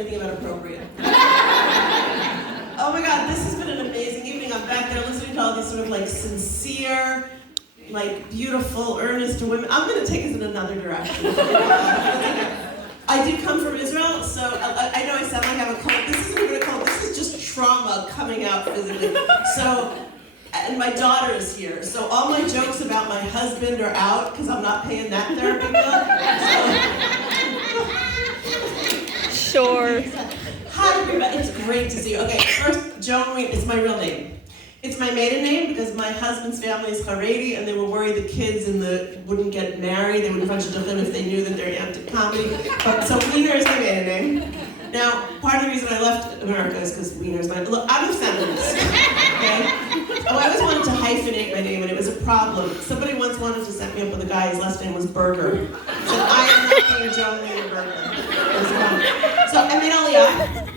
anything about appropriate. Oh my God, this has been an amazing evening. I'm back there listening to all these sort of like sincere, like beautiful, earnest women. I'm going to take us in another direction. I did come from Israel, so I know I sound like I have a cold. This isn't even a cold. This is just trauma coming out physically. So, and my daughter is here, so all my jokes about my husband are out because I'm not paying that therapy bill. Sure. Hi, everybody. It's great to see you. Okay, first, Joan Weiner is my real name. It's my maiden name because my husband's family is Haredi, and they were worried the kids wouldn't get married. They wouldn't bunch of them if they knew that they're anti-comedy. So Weiner is my maiden name. Now, part of the reason I left America is because Weiner is my... Look, I'm a feminist, okay? Oh, I always wanted to hyphenate my name, and it was a problem. Somebody once wanted to set me up with a guy, his last name was Berger. So I am not being Joan Weiner Berger. So I made Aliyah.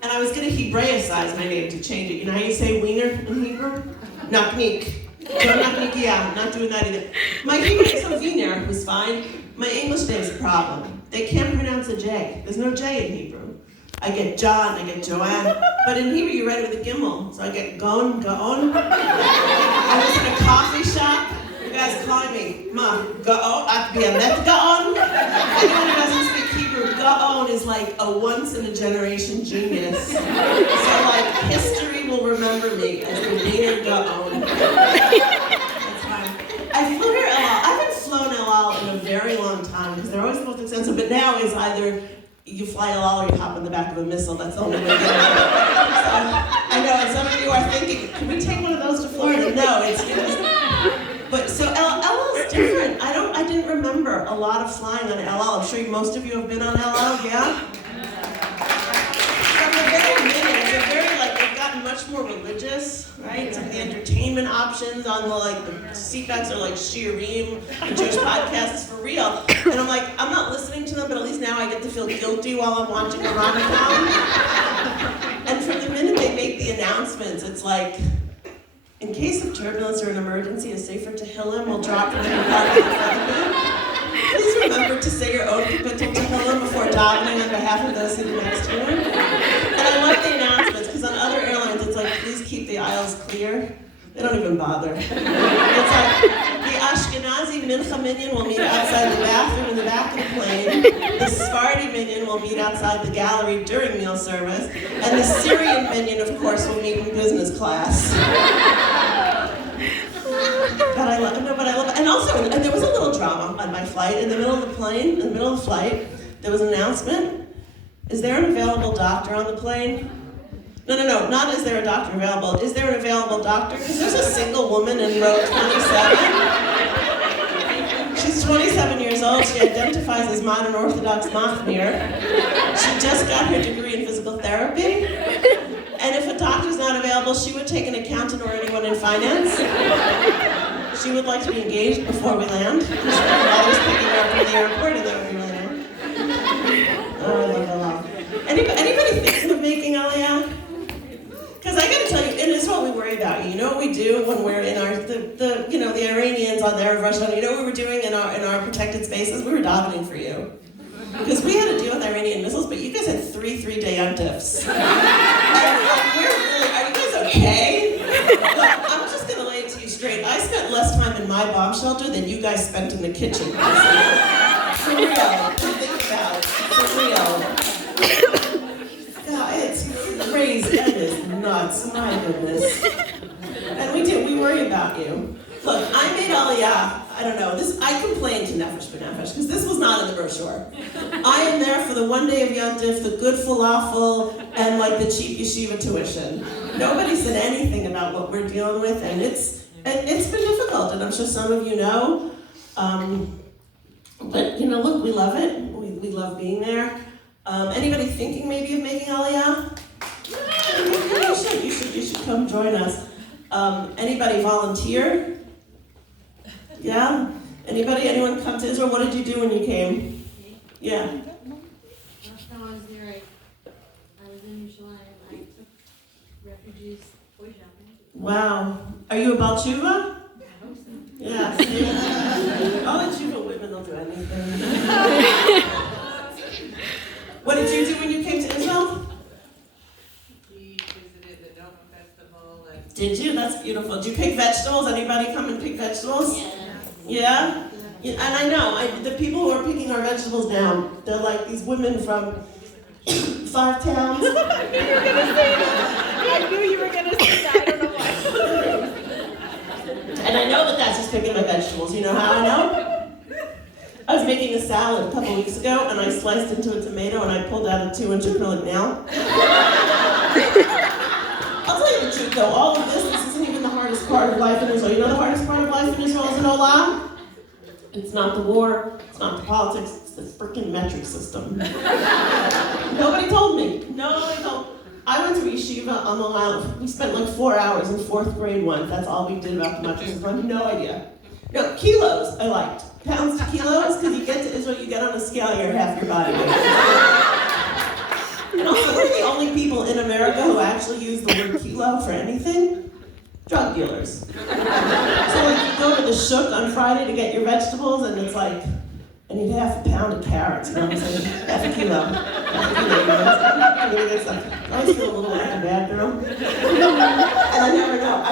And I was going to Hebraicize my name to change it. You know how you say Wiener in Hebrew? Nachnik. Don't Nachnikia, not doing that either. My Hebrew, so Wiener was fine. My English name is a problem. They can't pronounce a J. There's no J in Hebrew. I get John, I get Joanne. But in Hebrew, you write it with a gimel. So I get Gaon. I was in a coffee shop. You guys calling me, Ma, Gaon, I have to be a Met Gaon. Anyone who doesn't speak Hebrew, Gaon is like a once-in-a-generation genius. So like, history will remember me as the Wiener Gaon. That's fine. I flew here El Al. I haven't flown El Al in a very long time because they're always the most expensive, but now is either you fly El Al or you hop in the back of a missile. That's the only way to get it. So, I know, and some of you are thinking, can we take one of those to Florida? No, it's but so El Al is different. I didn't remember a lot of flying on El Al. I'm sure most of you have been on El Al, yeah? From the very beginning, they're very they've gotten much more religious, right? Some of the entertainment options on the seatbacks are like Shirim, the Jewish podcasts for real. And I'm like, I'm not listening to them, but at least now I get to feel guilty while I'm watching a rom-com. And from the minute they make the announcements, it's like, in case of turbulence or an emergency, a Sefer Tehillim will drop from the compartment in front of you. Please remember to say your own Tehillim before davening on behalf of those sitting next to you. And I love the announcements, because on other airlines, it's like, please keep the aisles clear. They don't even bother. It's like, the Ashkenazi Mincha minion will meet outside the bathroom in the back of the plane. The Sephardi minion will meet outside the gallery during meal service. And the Syrian minion, of course, will meet in business class. But I love it. And also, and there was a little drama on my flight. In the middle of the plane, in the middle of the flight, there was an announcement. Is there an available doctor on the plane? No, not is there a doctor available. Is there an available doctor? Because there's a single woman in row 27. She's 27 years old. She identifies as modern Orthodox Machmir. She just got her degree in physical therapy. And if a doctor's not available, she would take an accountant or anyone in finance. She would like to be engaged before we land. Because her mother's picking her up from the airport, and that would be really nice. Oh, I love Allah. Anybody thinking of making Aliyah? Because I got to tell you, in Israel we worry about you. You know what we do when we're in the Iranians on their Russia. You know what we were doing in our protected spaces? We were davening for you. Because we had to deal with Iranian missiles, but you guys had three-day yontifs. And are you guys okay? Look, I'm just going to lay it to you straight. I spent less time in my bomb shelter than you guys spent in the kitchen. For real. Think about it. For real. God, it's crazy. That is nuts. My goodness. And we worry about you. Look, I made Aliyah. I don't know. I complained to Nefesh B'Nefesh because this was not in the brochure. I am there for the one day of Yontif, the good falafel, and the cheap yeshiva tuition. Nobody said anything about what we're dealing with, and it's been difficult, and I'm sure some of you know. But look, we love it. We love being there. Anybody thinking maybe of making Aliyah? You should come join us. Anybody volunteer? Yeah? Anyone come to Israel? What did you do when you came? Yeah. Last time I was there, I was in Yerushalayim. I took refugees toy shopping. Wow. Are you a Baal Tshuva? I hope so. Yeah. All the Tshuva women will do anything. What did you do when you came to Israel? beautiful. Do you pick vegetables? Anybody come and pick vegetables? Yeah? Yeah, and I know, the people who are picking our vegetables now, they're like these women from 5 towns. I knew you were gonna say that. I don't know why. And I know that that's just picking my vegetables. You know how I know? I was making a salad a couple weeks ago, and I sliced into a tomato, and I pulled out a 2-inch acrylic nail. I'll tell you the truth, though. All of this isn't even the hardest part of life in Israel. You know the hardest part of life in Israel is in Olam? It's not the war, it's not the politics, it's the freaking metric system. Nobody told me. Nobody told me. I went to yeshiva on Long Island. We spent like 4 hours in 4th grade once. That's all we did about the metric system. I have no idea. No, kilos I liked. Pounds to kilos, because you get to Israel, you get on a scale, you're half your body weight. And also, we're the only people in America who actually use the word kilo for anything. Drug dealers. So like you go to the shuk on Friday to get your vegetables, and it's like, I need half a pound of carrots, you know what I'm saying? Half a kilo. Half a kilo, you know? I always feel a little like a bad girl. And I never know. I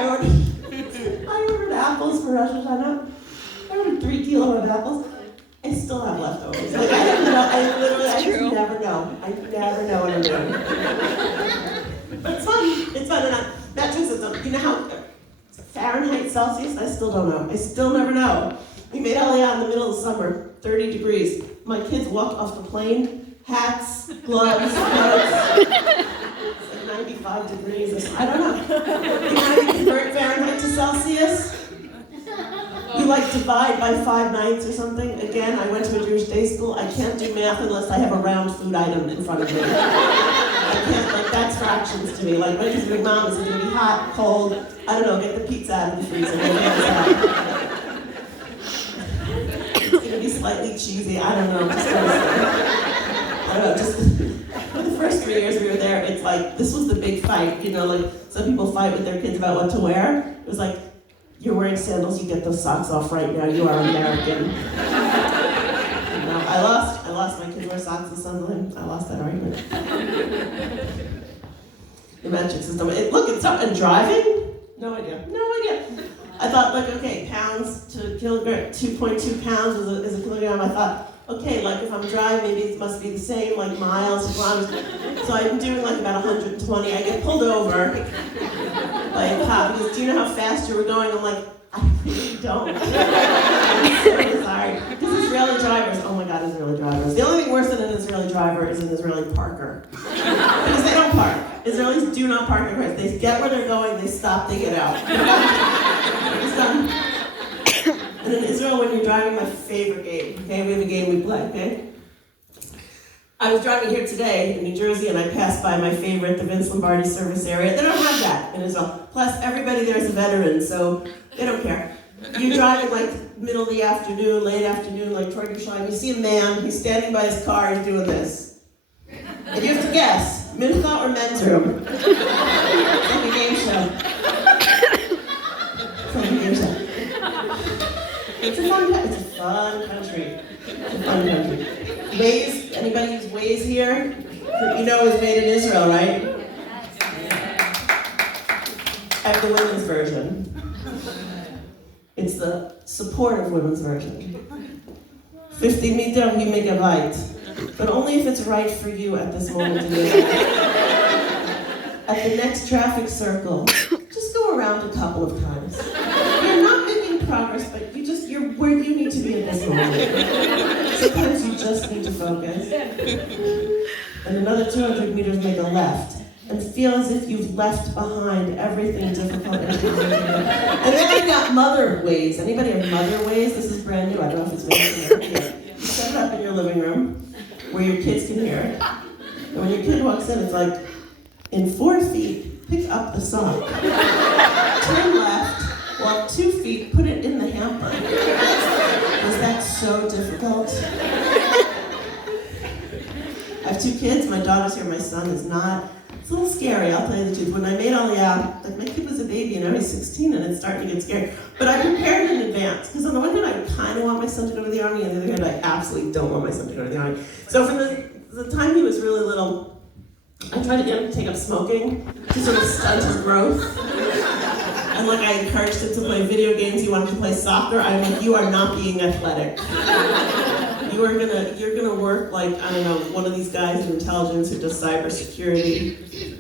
ordered apples for Rosh Hashanah. I ordered 3 kilos of apples. I still have leftovers. Like I just never know. I never know what I'm doing. But it's fun. It's fun. And metric system. You know how Fahrenheit, Celsius? I still don't know. I still never know. We made Aliyah in the middle of summer, 30 degrees. My kids walked off the plane, hats, gloves, coats. It's like 95 degrees. I don't know. You know how you convert Fahrenheit to Celsius? You like divide by 5/9 or something. Again, I went to a Jewish day school. I can't do math unless I have a round food item in front of me. I can't, like, that's fractions to me. Like, my kids are like, Mom, is it going to be hot, cold? I don't know, get the pizza out of the freezer. It's going to be slightly cheesy. I don't know. Just for the first 3 years we were there, it's like, this was the big fight. You know, like, some people fight with their kids about what to wear. It was like, you're wearing sandals, you get those socks off right now, you are American. No, I lost. My kids wear socks and sandals. I lost that argument. The metric system. Look, it's up. And driving? No idea. I thought, like, okay, pounds to kilogram, 2.2 pounds is a kilogram. I thought, okay, like if I'm driving, maybe it must be the same, like miles to kilometers. So I'm doing like about 120. I get pulled over by a cop. He goes, do you know how fast you were going? I'm like, I really don't. I'm so sorry. Because Israeli drivers, oh my God, Israeli drivers. The only thing worse than an Israeli driver is an Israeli parker. Because they don't park. Israelis do not park their cars. They get where they're going, they stop, they get out. It's done. And in Israel, when you're driving, my favorite game, okay? We have a game we play, okay? I was driving here today in New Jersey, and I passed by my favorite, the Vince Lombardi service area. They don't have that in Israel. Plus, everybody there is a veteran, so they don't care. You're driving like middle of the afternoon, late afternoon, like toward your shine. You see a man, he's standing by his car, he's doing this. And you have to guess, mincha or men's room. It's like a game show. It's like a game show. It's a fun country. It's a fun country. Waze, anybody use Waze here? You know it's made in Israel, right? I have the women's version. It's the supportive women's version. 50 meter, you make it right. But only if it's right for you at this moment in your life. At the next traffic circle, just go around a couple of times. You're not making progress, but you're where you need to be at this moment. Sometimes you just need to focus. And another 200 meters, make a left. And feel as if you've left behind everything difficult and challenging. And then I got mother ways. Anybody have mother ways? This is brand new. I don't know if it's made here. You set it up in your living room where your kids can hear it. And when your kid walks in, it's like, in 4 feet, pick up the sock. Turn left, walk 2 feet, put it in the hamper. Was that so difficult? I have 2 kids. My daughter's here. My son is not. It's a little scary, I'll tell you the truth. When I made Aliyah, like my kid was a baby and now he's 16 and it's starting to get scary. But I prepared in advance, because on the one hand I kind of want my son to go to the army, and on the other hand I absolutely don't want my son to go to the army. So from the time he was really little, I tried to get him to take up smoking to sort of stunt his growth. And like I encouraged him to play video games, he wanted to play soccer. I'm like, you are not being athletic. You're gonna work like, I don't know, one of these guys in intelligence who does cybersecurity.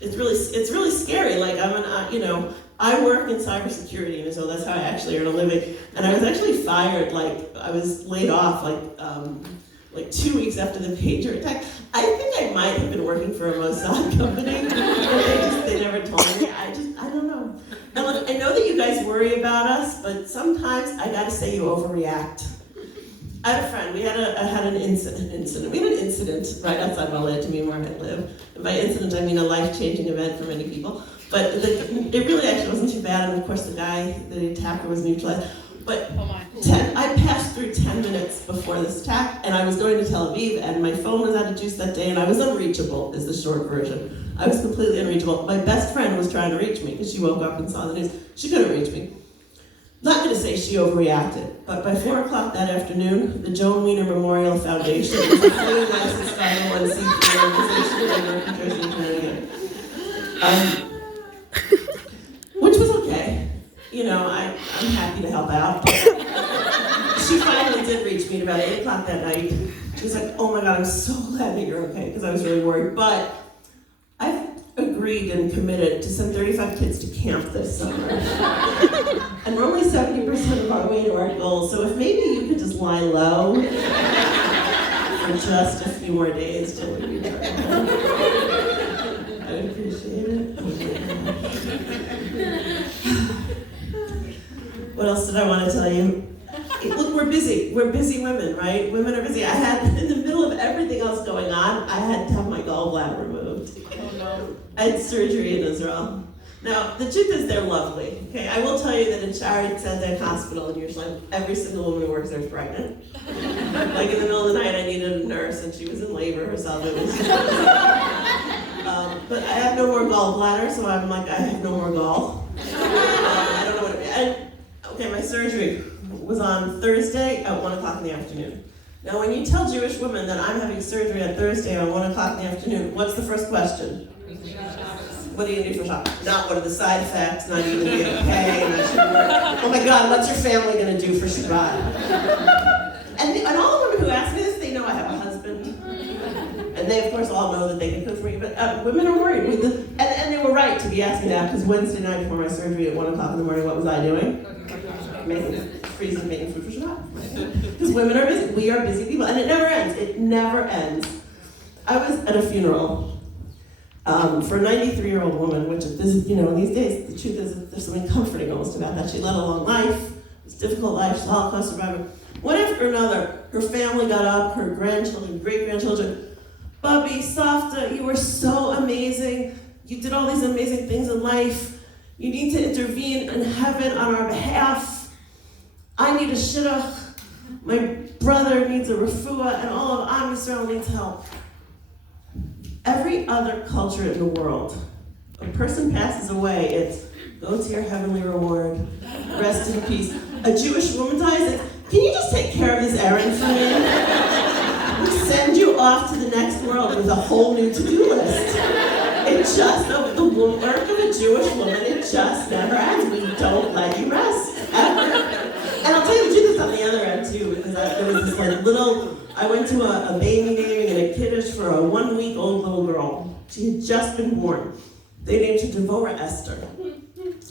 It's really scary. Like I work in cybersecurity, and so that's how I actually earn a living. And I was actually fired, like I was laid off like 2 weeks after the pager attack. I think I might have been working for a Mossad company, but they never told me. I don't know. And look, I know that you guys worry about us, but sometimes I gotta say you overreact. I had a friend, we had an incident. We had an incident right outside Wellington, where I live. And by incident, I mean a life-changing event for many people. But it really actually wasn't too bad, and of course the attacker was neutralized. But I passed through 10 minutes before this attack, and I was going to Tel Aviv, and my phone was out of juice that day, and I was unreachable, is the short version. I was completely unreachable. My best friend was trying to reach me, because she woke up and saw the news. She couldn't reach me. Not going to say she overreacted, but by 4 o'clock that afternoon, the Joan Weiner Memorial Foundation, which is a fully licensed 501c3 organization in New Jersey and Connecticut, which was okay. I'm happy to help out. She finally did reach me at about 8 o'clock that night. She was like, oh my God, I'm so glad that you're okay, because I was really worried. But I've agreed and committed to send 35 kids to camp this summer. And we're only 70% of our way to our goal, so if maybe you could just lie low for just a few more days till we return. I would appreciate it. What else did I want to tell you? Look, we're busy. We're busy women, right? Women are busy. In the middle of everything else going on, I had to have my gallbladder removed. Oh no. I had surgery in Israel. Now, the truth is they're lovely. Okay, I will tell you that in Shaare Zedek Hospital in Yerushalayim, every single woman who works there is pregnant. Like in the middle of the night, I needed a nurse, and she was in labor herself. It was but I have no more gallbladder, so I'm like, I have no more gall. I don't know what it is. Okay, my surgery was on Thursday at 1 o'clock in the afternoon. Now, when you tell Jewish women that I'm having surgery on Thursday at 1 o'clock in the afternoon, what's the first question? What do you need for Shabbat? Not what are the side effects, not even the okay, not sure work. Oh my God, what's your family going to do for Shabbat? And all the women who ask me this, they know I have a husband. And they, of course, all know that they can cook for me. But women are worried. And they were right to be asking that, because Wednesday night before my surgery at 1 o'clock in the morning, what was I doing? Making food for Shabbat. Because women are busy. We are busy people. And it never ends. It never ends. I was at a funeral for a 93-year-old woman, which is, these days, the truth is there's something comforting almost about that. She led a long life. It's a difficult life. She's a Holocaust survivor. One after another, her family got up, her grandchildren, great-grandchildren. Bubby, Safta, you were so amazing. You did all these amazing things in life. You need to intervene in heaven on our behalf. I need a shidduch. My brother needs a refuah, and all of Am Yisrael needs help. Every other culture in the world, a person passes away, it's go to your heavenly reward, rest in peace. A Jewish woman dies, it's, can you just take care of this errand for me? We send you off to the next world with a whole new to-do list. It just, the work of a Jewish woman, it just never ends. We don't let you rest, ever. And I'll tell you the truth, it's on the other end too, because there was this I went to a baby naming and a kiddush for a 1-week-old little girl. She had just been born. They named her Devorah Esther.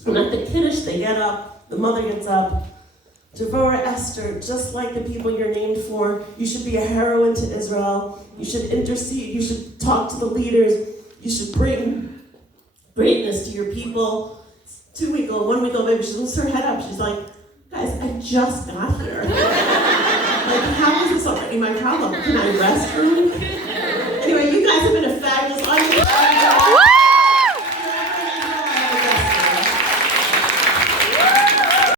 And at the kiddush, they get up, the mother gets up. Devorah Esther, just like the people you're named for, you should be a heroine to Israel. You should intercede, you should talk to the leaders. You should bring greatness to your people. 2-week-old, 1-week-old baby, she lifts her head up. She's like, guys, I just got here. How is this already my problem? Can I rest for a week? Anyway, you guys have been a fabulous audience.